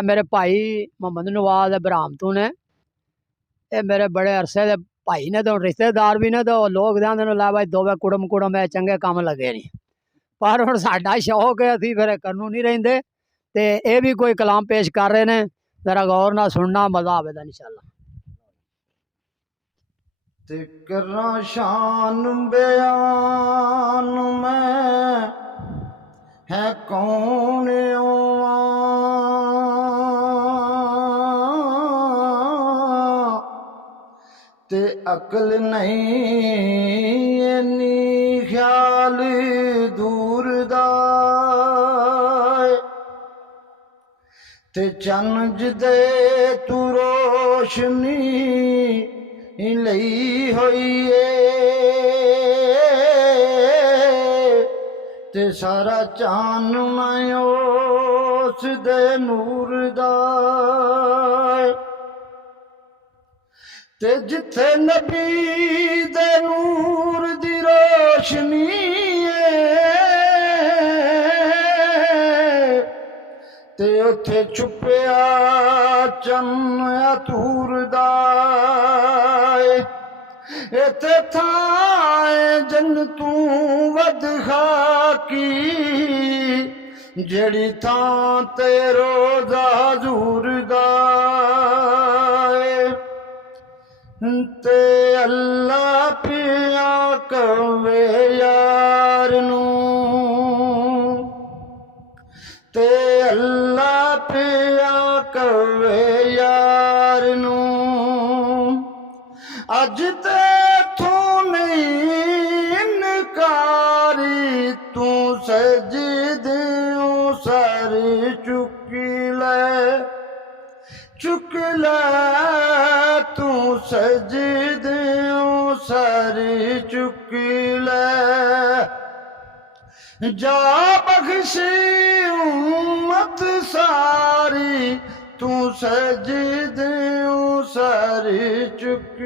है मेरे भाई मोहम्मद नवाज इब्राहिम तू ने, ये मेरे बड़े अरसे दे भाई ने, तो रिश्तेदार भी ने, तो लोग कहते लै भाई दोवे कुड़म कुड़म है चंगे काम लगे नहीं, पर हुण साडा शौक है असीं फिर करनू नहीं रहिंदे। ते ये भी कोई कलाम पेश कर रहे हैं, जरा गौर ना सुनना, मजा आवेगा इंशाअल्लाह। ते करा शान बयान में है कौन ते अकल नहीं इन्नी ख्याल दूर दाए ते चंज दे तू रोशनी लई होई ते सारा चान मैं उस दे नूर दा ते जिथे नबी दे नूर दी रोशनी ते उथे छुपया चन्न अतूर दा इथे थाए जन तू वध खाकी जड़ी थां ते रोज़ा हजूर दा ते अल्लाह पिया कवे यार नू ते अल्लाह पिया कवे यार नू अज ते तू नहीं इनकारी तू सजदियों सर चुक ले तू सजदियों सर चुक ले जा बख्शी उम्मत सारी तू सजदियों सर चुक